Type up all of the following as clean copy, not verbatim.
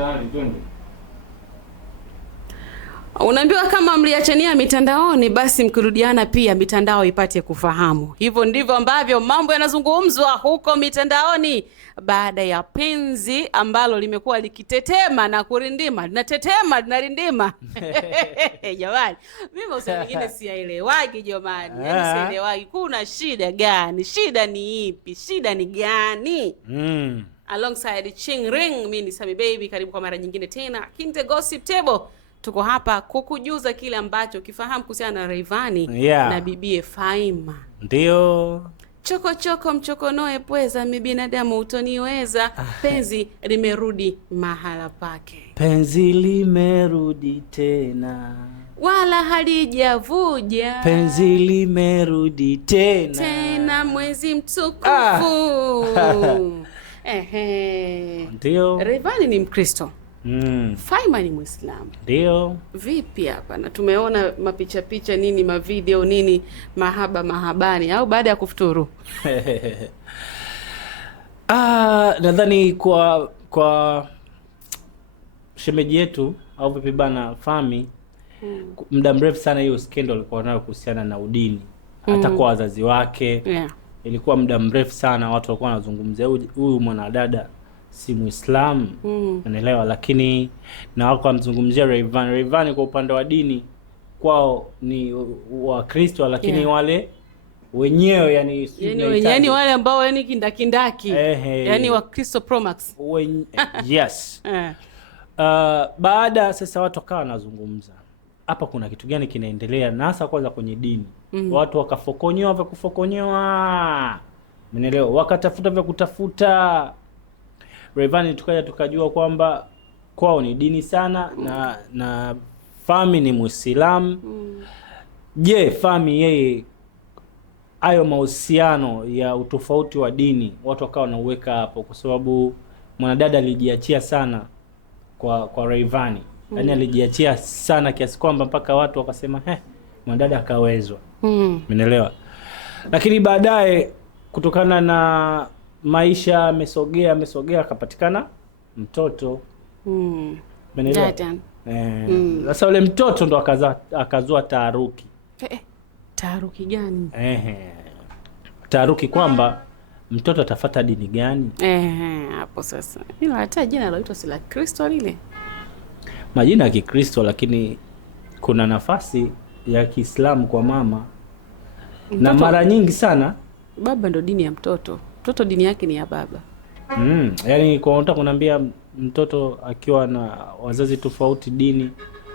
mtaani twende. Unaambiwa kama mliachania mitandaoni basi mkirudiana pia mitandao ipate kufahamu. Hivyo ndivyo ambavyo mambo yanazungumzwa huko mitandaoni baada ya penzi ambalo limekuwa likitetema na kurindima. Linatetema, linarindima. Jamani, mimi usema wengine siyaelewagi jamani. Yaani sielewagi kuna shida gani? Shida ni ipi? Shida ni gani? Alongside Ching Ring, mimi ni Sami Baby, karibu kwa mara nyingine tena Kinte Gossip Table. Tuko hapa kukujuza kile ambacho kifahamu kuhusiana na Rayvanny na bibie Faima. Ndio. Choko mchokonoe pweza, mi binadamu utoniweza. Penzi limerudi mahala pake. Penzi limerudi tena. Wala halijavuja. Penzi limerudi tena. Tena mwezi mtukufu. Ndio. Rayvanny ni Mkristo. Faima ni Muislamu. Ndio. Vipi hapa? Na tumeona mapicha nini, mavideo nini, mahabani au baada ya kufuturu. Nadhani kwa shemeji yetu au vipi bana Fami, muda mrefu sana hiyo scandal ilikuwa nayo kuhusiana na udini. Hata kwa wazazi wake. Ilikuwa muda mrefu sana watu walikuwa wanazungumzia huyu mwanadada si Muislamu, unaelewa, lakini na wako wamzungumzia Rayvanny. Rayvanny kwa upande wa dini kwao ni Wakristo, lakini wale wenyewe yani wale ambao yani kindakindaki. Yani Wakristo Pro Max. Yes. Baada sasa watu wakawa wanazungumza hapa kuna kitu gani kinaendelea, na hasa kwanza kwenye dini. Watu wakafokonyoa vya kufokonyoa, umeelewa, wakatafuta vya kutafuta. Rayvanny tukaja tukajua kwamba kwao ni dini sana na Fami ni Muislamu. Je, Fami yeye hayo mahusiano ya utofauti wa dini watu wakawa wanauweka hapo kwa sababu mwanadada alijiachia sana kwa Rayvanny. Yaani alijiachia sana kiasi kwamba mpaka watu wakasema mwanadada akawezwa. Umeelewa? Lakini baadaye kutokana na maisha amesogea akapatikana mtoto. Umeelewa? Sasa ule mtoto ndo akazua taharuki. Taharuki gani? Taharuki kwamba mtoto atafuata dini gani? Hapo sasa. Ila hata jina laitwa si la Kristo lile. Majina ya Kikristo, lakini kuna nafasi ya Kiislamu kwa mama. Mtoto, na mara nyingi sana baba ndo dini ya mtoto. Mtoto dini yake ni ya baba. Yaani kwa unataka kuniambia mtoto akiwa na wazazi tofauti dini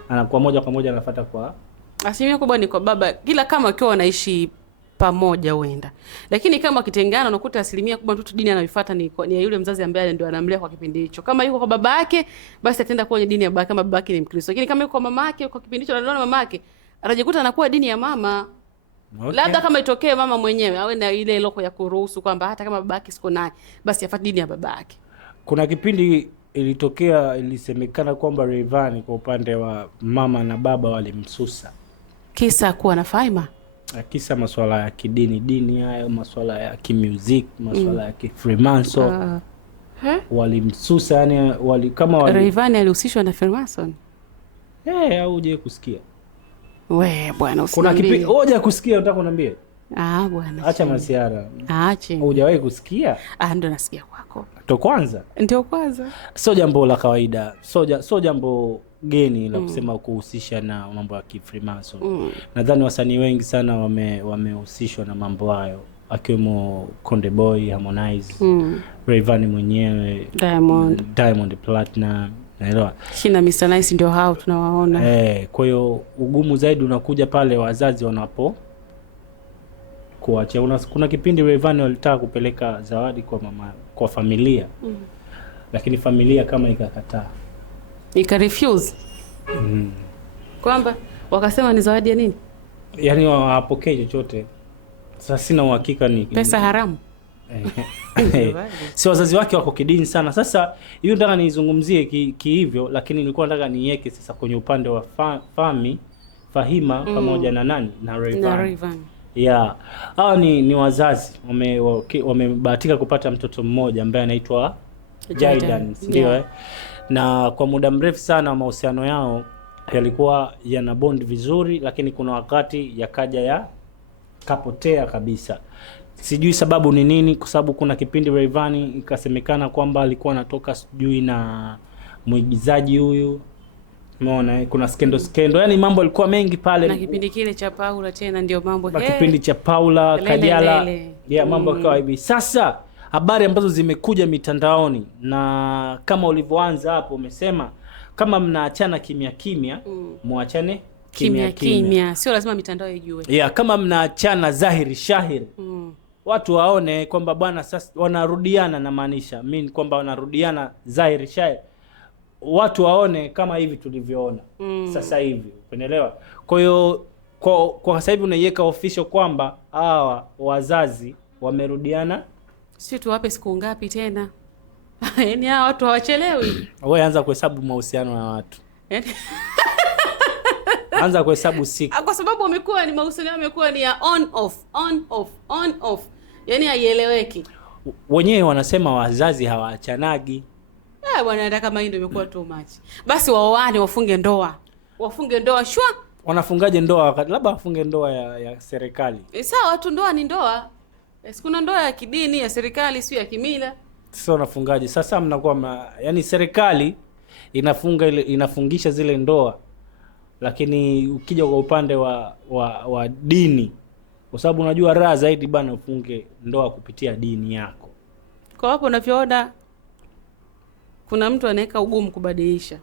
anakuwa moja kwa moja anafuata kwa asilimia kubwa ni kwa baba, kila kama akiwa wanaishi pamoja huenda. Lakini kama kitengana unakuta asilimia kubwa mtoto dini anayofuata ni yule mzazi ambaye ndio anamlea kwa kipindi hicho. Kama yuko kwa baba yake basi ataenda kwenye dini ya baba kama baba yake ni Mkristo. Lakini kama yuko kwa mama yake kwa kipindi hicho anaona mama yake, anajikuta anakuwa dini ya mama. Labda kama itokee mama mwenyewe awe na ile loko ya kuruhusu kwamba hata kama babake siko naye basi afuate dini ya babake. Kuna kipindi ilisemekana kwamba Rayvanny kwa upande wa mama na baba walimsusa. Kisa kuwa na Faima. Kisa masuala ya dini hayo, masuala ya music, masuala ya Freemason. Walimsusa, yani Rayvanny alihusishwa na Freemason. Au je kusikia? Bwana usiambie. Kuna kipindi hoja kusikia unataka kuniambia? Bwana. Acha masiara. Aache. Hujawahi kusikia? Ndio nasikia kwako. Ndio kwanza. Sio jambo la kawaida. Sio jambo geni la kusema kuhusisha na mambo ya Freemason. Nadhani wasanii wengi sana wamehusishwa na mambo hayo, akiwemo Konde Boy, Harmonize, Rayvanny mwenyewe, Diamond Platinum. Naelewa. Shina Mr Nice ndio hao tunawaona. Kwa hiyo ugumu zaidi unakuja pale wazazi wanapo kuacha. Kuna kipindi Rayvanny walitaka kupeleka zawadi kwa mama, kwa familia. Lakini familia kama ikakataa. Refuse. Kwamba wakasema ni zawadi ya nini? Yaani hawapokei chochote. Sasa sina uhakika ni pesa haramu. Si wazazi wake wako kidini sana. Sasa hiyo nataka nizungumzie hivyo, lakini nilikuwa nataka niweke sasa kwenye upande wa Fahima pamoja na nani na Rayvanny. Hao ni wazazi wamebahatika kupata mtoto mmoja ambaye anaitwa Jaydan, ndio na kwa muda mrefu sana mahusiano yao yalikuwa yana bond vizuri, lakini kuna wakati yakaja kapotea kabisa. Sijui sababu ni nini, kwa sababu kuna kipindi Rayvanny ikasemekana kwamba alikuwa anatoka sijui na mwigizaji huyu. Umeona kuna skendo, yani mambo yalikuwa mengi pale. Na kipindi kile cha Paula tena ndio mambo kipindi cha Paula Kajala. Mambo yakawa hivi. Sasa habari ambazo zimekuja mitandaoni, na kama ulivyoanza hapo umesema kama mnaachana kimya kimya, muachane kimya kimya. Sio lazima mitandao ijue. Kama mnaachana dhahiri shahiri, watu waone kwamba bwana sasa wanarudiana, na maanisha mimi kwamba wanarudiana dhahiri shahiri. Watu waone kama hivi tulivyoona sasa hivi. Unaelewa? Kwa hiyo kwa sasa hivi unaiweka official kwamba hawa wazazi wamerudiana. Sio tuwape siku ngapi tena? Yaani hawa watu hawachelewi. Wewe anza kuhesabu mahusiano ya watu. Anza kuhesabu siku. Kwa sababu wamekuwa ni mahusiano yamekuwa ni ya on off. Yaani haieleweki. Wenyewe wanasema wazazi hawaachanagi. Bwana hata kama hii ndio imekuwa too much. Basi waoane, wafunge ndoa. Wafunge ndoa shwa. Wanafungaje ndoa? Labda wafunge ndoa ya serikali. Sawa, watu ndoa ni ndoa. Kuna ndoa ya kidini, ya serikali, sio ya kimila. Sasa wanafungaje? Sasa mnakuwa yani serikali inafungisha zile ndoa. Lakini ukija kwa upande wa dini, kwa sababu unajua raha zaidi bana ufunge ndoa kupitia dini yako. Kwa hapo unavyoona kuna mtu anaweka ugumu kubadilisha.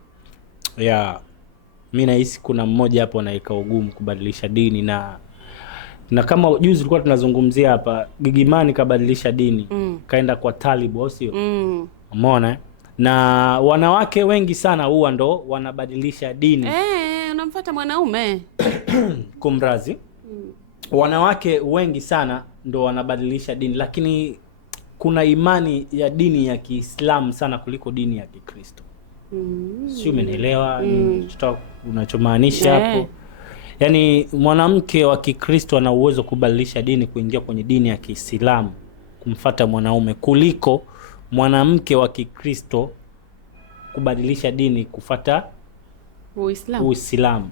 Mimi nahisi kuna mmoja hapo anaweka ugumu kubadilisha dini, na kama juzi tulikuwa tunazungumzia hapa, Gigy Money kabadilisha dini, kaenda kwa Talib, au sio? Umeona? Na wanawake wengi sana huwa ndo wanabadilisha dini. Unamfuata mwanaume. Kumrazi. Wanawake wengi sana ndo wanabadilisha dini, lakini kuna imani ya dini ya Kiislamu sana kuliko dini ya Kikristo. Sio, umeelewa unachomaanisha hapo? Yaani mwanamke wa Kikristo ana uwezo kubadilisha dini kuingia kwenye dini ya Kiislamu kumfuata mwanaume, kuliko mwanamke wa Kikristo kubadilisha dini kufuata Uislamu.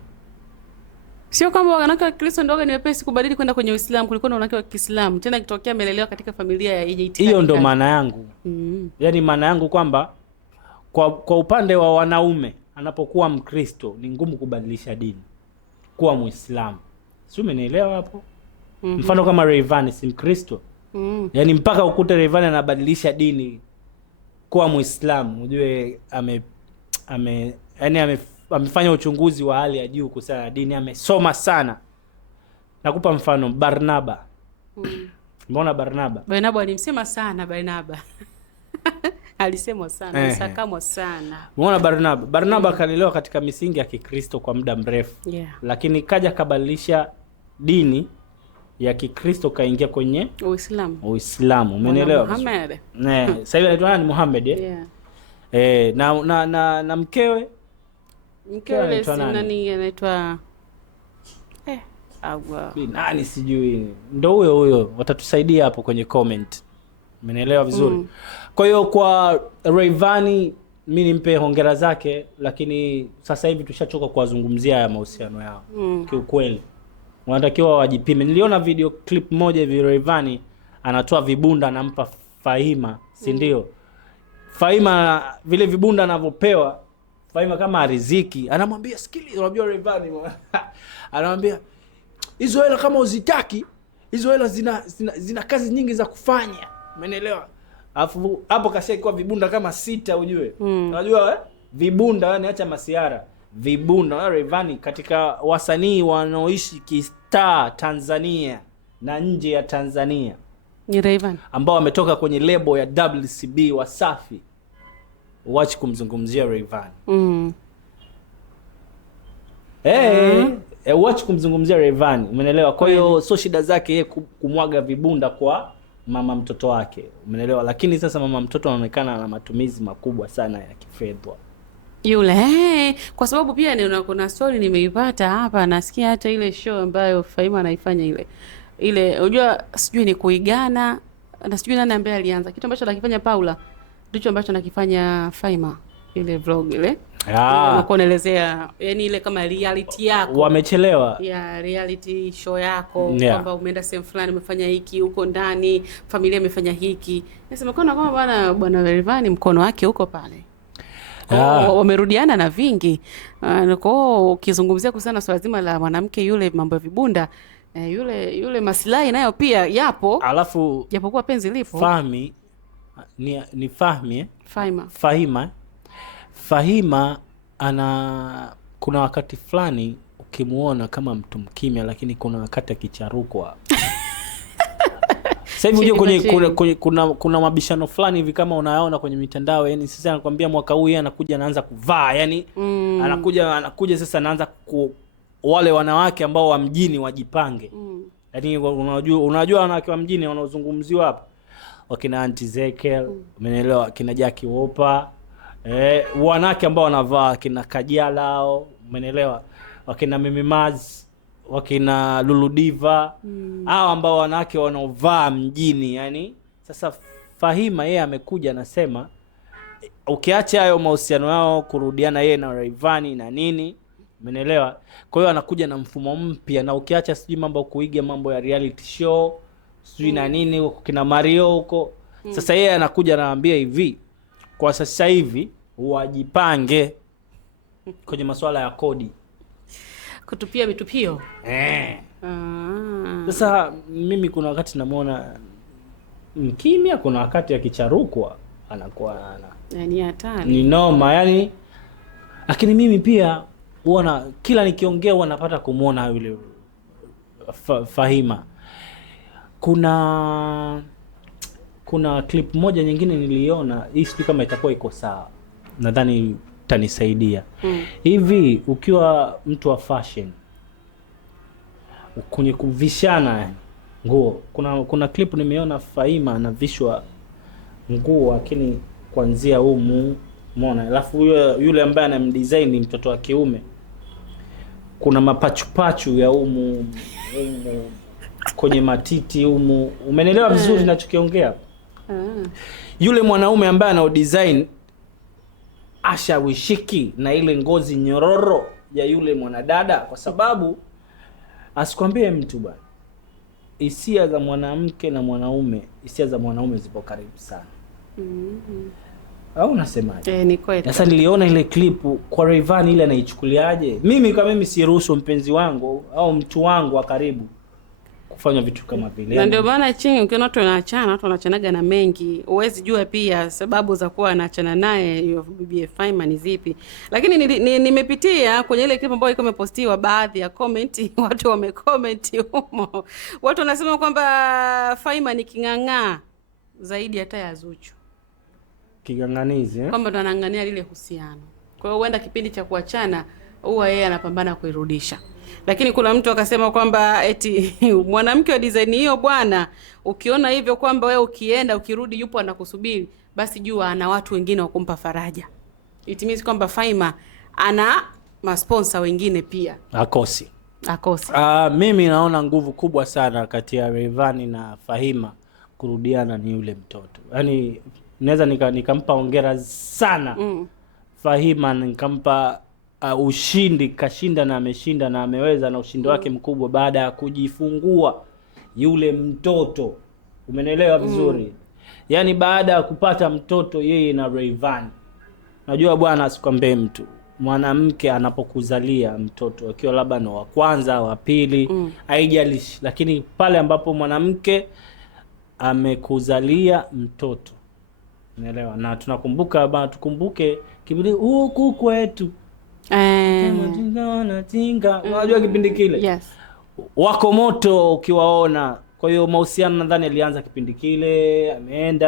Sio kama wanawake wa Kikristo ndio ni wepesi kubadili kwenda kwenye Uislamu kuliko na wanawake wa Kiislamu. Tena kitokea amelelewa katika familia ya yenye itikadi. Hiyo ndo maana yangu. Yaani maana yangu kwamba kwa upande wa wanaume anapokuwa Mkristo ni ngumu kubadilisha dini kuwa Muislamu. Sio, umenielewa hapo? Mfano kama Rayvanny si Mkristo. Yaani mpaka ukute Rayvanny anabadilisha dini kuwa Muislamu, ujue amefanya uchunguzi wa hali ya juu kuhusiana na dini, amesoma sana. Nakupa mfano Barnaba. Umeona Barnaba? Barnaba alimsema sana Barnaba. Alisemwa sana, alisakamwa sana. Umeona Barnaba? Barnaba kalelewa katika misingi ya Kikristo kwa muda mrefu. Lakini kaja kabadilisha dini ya Kikristo kaingia kwenye Uislamu. Umeelewa? Muhammad. Sasa hivi anaitwa nani? Muhammad. Na mkewe nani anaitwa nani sijui. Ndio huyo watatusaidia hapo kwenye comment. Umeelewa vizuri? Kwa hiyo kwa Rayvanny mimi nimpe hongera zake, lakini sasa hivi tushachoka kuwazungumzia haya mahusiano yao. Kiukweli wanatakiwa wajipime. Niliona video clip moja hivi, Rayvanny anatoa vibunda anampa Fahima, si ndio? Fahima vile vibunda anavyopewa, Fahima kama riziki, anamwambia sikiliza, unajua Rayvanny anamwambia hizo hela kama uzitaki, hizo hela zina kazi nyingi za kufanya. Umeelewa? Alafu hapo kashaikuwa vibunda kama 6 ujue. Unajua vibunda, yani acha masiara. Vibunda Rayvanny katika wasanii wanaoishi kistar Tanzania na nje ya Tanzania. Ni Rayvanny ambao wametoka kwenye lebo ya WCB Wasafi. Watch kumzungumzia Rayvanny. Watch kumzungumzia Rayvanny. Umeelewa? Kwa hiyo sio shida zake yeye kumwaga vibunda kwa mama mtoto wake. Umeelewa? Lakini sasa mama mtoto anaonekana na matumizi makubwa sana ya kifedha. Yule kwa sababu pia kuna story nimeipata hapa, nasikia hata ile show ambayo Fahima anaifanya ile unajua sijui ni kuigana na sijui nani ambaye alianza. Kitu ambacho anakifanya Paula ndicho ambacho anakifanya Fahima. ile vlog ile. Unakuwa unaelezea yani ile kama reality yako. Wamechelewa. Reality show yako kwamba umeenda sehemu fulani umefanya hiki, huko ndani familia imefanya hiki. Nasema kama bwana Rayvanny mkono wake huko pale. Wamerudiana na vingi. Kwa ukizungumzia kuhusiana swala zima la mwanamke yule mambo ya vibunda, yule maslahi nayo pia yapo. Alafu japokuwa penzi lipo. Fahima kuna wakati fulani ukimuona kama mtu mkimya, lakini kuna wakati akicharukwa. Sasa hivi kwenye kuna mabishano fulani hivi kama unayaona kwenye mitandao, yani sasa anakuambia mwaka huu yeye anakuja anaanza kuvaa, yani anakuja sasa anaanza wale wanawake ambao wa mjini wajipange. Yani unajua wanawake wa mjini wanaozungumziwa hapa wakina Auntie Zekel, umeelewa, kina Jackie Wolper, wanawake ambao wanavaa kina Kajalao, umeelewa, wakina Mimi Maz, wakina Lulu Diva, hao ambao wanawake wanaovaa mjini. Yani sasa Fahima yeye amekuja anasema ukiacha hayo mahusiano yao kurudiana yeye na Rayvanny na nini, umeelewa, kwa hiyo anakuja na mfumo mpya, na ukiacha sijui mambo kuiga mambo ya reality show sijui na nini huko kina Mario huko. Sasa yeye anakuja anawaambia hivi, kwa sasa hivi wajipange kwenye masuala ya kodi, kutupia mitupio. Sasa mimi kuna wakati namuona mkimya, kuna wakati akicharukwa anakuwa yani hatari, ni noma yani. Lakini mimi pia huona kila nikiongea huwa napata kumuona yule Fahima. Kuna clip moja nyingine niliona, hii sijui kama itakuwa iko sawa, nadhani tanisaidia. Hivi ukiwa mtu wa fashion kwenye kuvishana nguo, kuna clip nimeona Fahima anavishwa nguo lakini kuanzia humu, umeona, alafu yule ambaye anamdesign mtoto wa kiume kuna mapachu ya humu kwenye matiti humu, umenelewa vizuri ninachokiongea? Yule mwanaume ambaye ana design ashawishiki na ile ngozi nyororo ya yule mwanadada, kwa sababu asikwambie mtu bwana, hisia za mwanamke na mwanaume, hisia za mwanaume zipo karibu sana. Au unasemaje? Ni kweli. Sasa niliona ile clip kwa Rayvanny, ile anaichukuliaje? Mimi siruhusu mpenzi wangu au mtu wangu wa karibu kufanya vitu kama vile. Na ndio maana chini ukiona watu wanachanaga na mengi, huwezi jua pia sababu za kuwa anaachana naye hiyo bibi Fahima ni zipi. Lakini nimepitia kwenye ile clip ambayo iko imepostiwa, baadhi ya comment watu wamecomment humo. Watu wanasema kwamba Fahima ni king'ang'aa zaidi hata ya Zuchu. Kigang'anizi kwamba ndo anang'ania lile uhusiano. Kwa hiyo huenda kipindi cha kuachana huwa yeye anapambana kuirudisha. Lakini kuna mtu akasema kwamba eti mwanamke wa design hiyo bwana, ukiona hivyo kwamba wewe ukienda ukirudi yupo anakusubiri, basi jua ana watu wengine wa kumpa faraja. It means kwamba Fahima ana masponsor wengine pia. Akosi. Mimi naona nguvu kubwa sana kati ya Rayvanny na Fahima kurudiana ni yule mtoto. Yaani naweza nikampa hongera sana. Fahima nikampa ushindi, kashinda na ameshinda na ameweza, na ushindi wake mkubwa baada ya kujifungua yule mtoto, umenelewa vizuri. Yaani baada ya kupata mtoto yeye na Rayvanny. Najua bwana, asikwambie mtu, mwanamke anapokuzalia mtoto akiwa labda na wa kwanza wa pili haijalishi, lakini pale ambapo mwanamke amekuzalia mtoto, unaelewa, na tunakumbuka bwana, tukumbuke kipindi huku kwetu unajua kipindi kile. Yes. Wako moto ukiwaona. Kwa hiyo mahusiano nadhani alianza kipindi kile,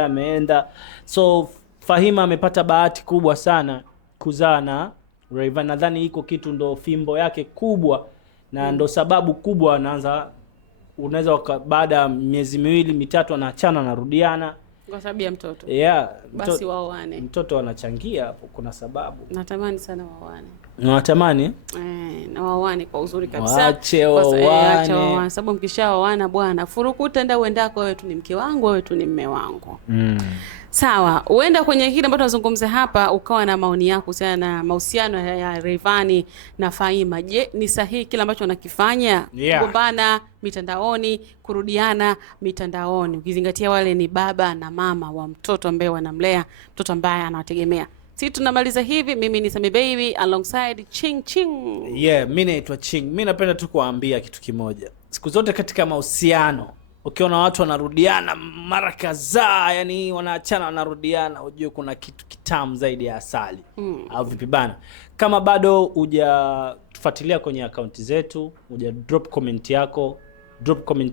ameenda. So Fahima amepata bahati kubwa sana kuzaa na Rayvanny. Nadhani iko kitu ndo fimbo yake kubwa na ndo sababu kubwa anaanza, unaweza baada ya miezi 2-3 anaachana na rudiana kwa sababu ya mtoto. Yeah, basi waoane. Mtoto anachangia hapo, kuna sababu. Natamani sana waoane. Unatamani na wawane kwa uzuri kabisa. Waache wawane. Sababu mkishaoana bwana, furukuta nda uendako, wewe tu ni mke wangu, wewe tu ni mume wangu. Sawa, uenda kwenye hili ambacho tunazungumza hapa ukawa na maoni yako kuhusiana na mahusiano ya Rayvanny na Faima. Je, ni sahihi kile ambacho wanakifanya? Kugombana mitandaoni, kurudiana mitandaoni, ukizingatia wale ni baba na mama wa mtoto ambaye wanamlea, mtoto ambaye anawategemea. Sisi tunamaliza hivi. Mimi ni Sami Baby alongside Ching Ching. Mimi naitwa Ching. Mimi napenda tu kuambia kitu kimoja. Siku zote katika mahusiano, ukiona watu wanarudiana mara kadhaa, yani wanaachana wanarudiana, ujue kuna kitu kitamu zaidi ya asali. Au vipi bana? Kama bado hujatufuatilia kwenye akaunti zetu, drop comment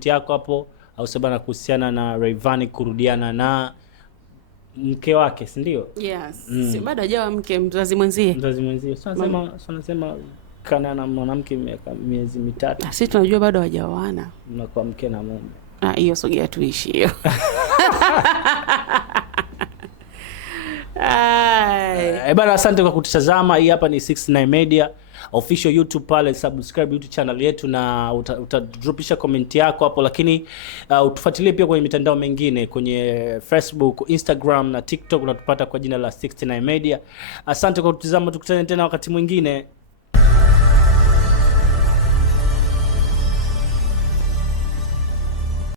yako hapo, au sabana kuhusiana na Rayvanny kurudiana na mke wake, si ndio? Yes. Si bado hajawa mke, mzazi mwenzie. Tunasema kana na mwanamke miezi 3. Sisi tunajua bado hajaoana. Mnakuwa mke na mume. Hiyo sogea tuishi hiyo. Bana, asante kwa kutazama. Hii hapa ni 69 Media official YouTube, pale subscribe YouTube channel yetu na utadropisha comment yako hapo, lakini utufuatilie pia kwenye mitandao mingine, kwenye Facebook, Instagram na TikTok unatupata kwa jina la 69 Media. Asante kwa kutazama, tukutane tena wakati mwingine.